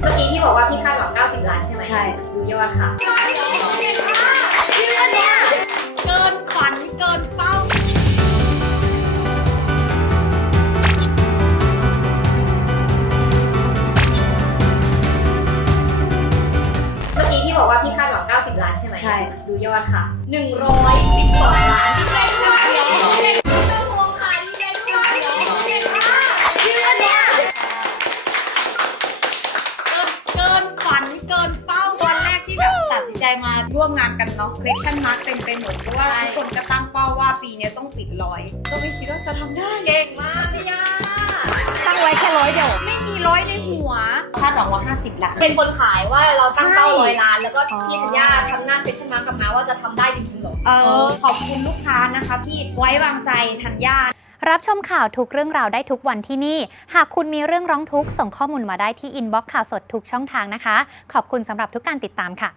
เมื่อกี้พี่บอกว่าพี่คาดหวัง90 ล้านใช่ไหมใช่ ดูยอดค่ะชื่อเนี่ย เกินขวัญ เกินเป้า เมื่อกี้ที่บอกว่าพี่คาดหวัง90 ล้านใช่ไหมใช่ ดูยอดค่ะ100จมาร่วมงานกันเนาะเฟชั่นมาร์กเต็มไปหมดเพราะว่าทุกคนก็ตั้งเป้าว่าปีนี้ต้องปิดร้อย ก็ไม่คิดว่าจะทำได้ เก่งมากพี่ยาตั้งไว้แค่ร้อยเดียว ไม่มีร้อยในหัว คาดหวังว่าห้50ล้านเป็นคนขายว่าเราตั้งเป้าร้อยล้าน แล้วก็พี่ธัญญาทำหน้าเฟชั่นมาร์กกับมา ว่าจะทำได้จริงๆหรอเออ ขอบคุณลูกค้านะคะพี่ไว้วางใจธัญญารับชมข่าวทุกเรื่องราวได้ทุกวันที่นี่ หากคุณมีเรื่องร้องทุกข์ส่งข้อมูลมาได้ที่อินบ็อกซ์ข่าวสดทุกช่องทางนะคะ ขอบคุณสำหรับทุกการติดตามค่ะ